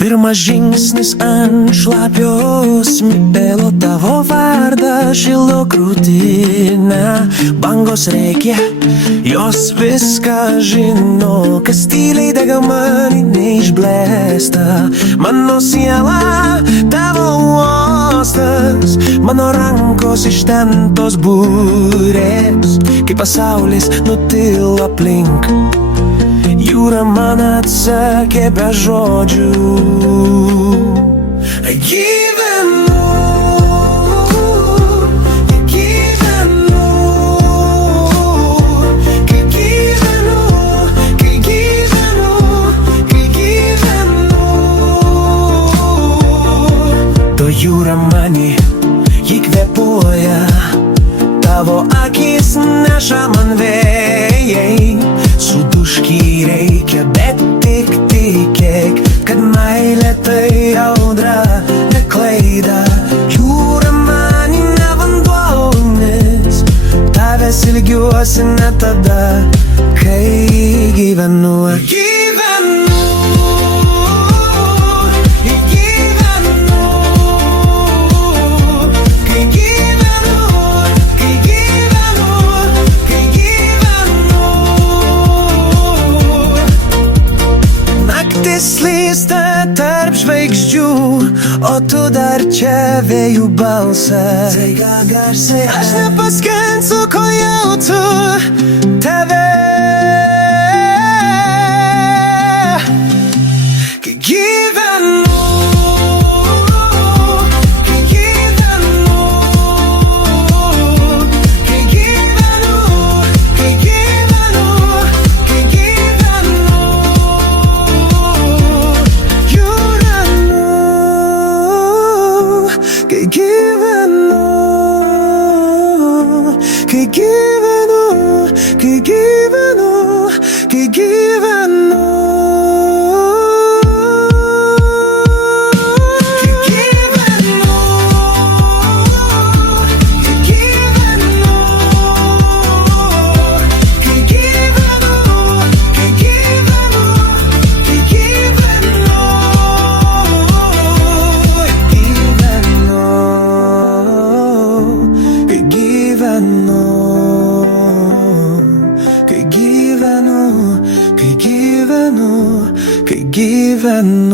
Pirmas žingsnis ant šlapio smiltelo, tavo vardą šildo krūtinę. Bangos reikia, jos viską žino, kas tyliai dega mani neišblėsta. Mano siela, tavo uostas, mano rankos ištemptos būrės, kai pasaulis nutilo aplink. Jūra man atsakė be žodžių. Gyvenu, gyvenu, kai gyvenu, kai gyvenu, kai gyvenu. To jūra mani, ji kvėpuoja, tavo akis neša man vėjai. Suduški reikia, bet tik tikėk, kad meilė tai audra, ne klaida. Jūra mani ne vanduo ugnis, tavęs ilgiuosi ne tada, kai gyvenu. Slysta tarp žvaigždžių, o tu dar čia, vėjų balsas. Aš nepaskensiu, kol jautu tave. Kai gyvenu, kai gyvenu, kai gyvenu, kai gyvenu, kai gyvenu. Kai gyvenu, kai gyvenu, kai gyvenu, kai gyvenu. Kai gyvenu,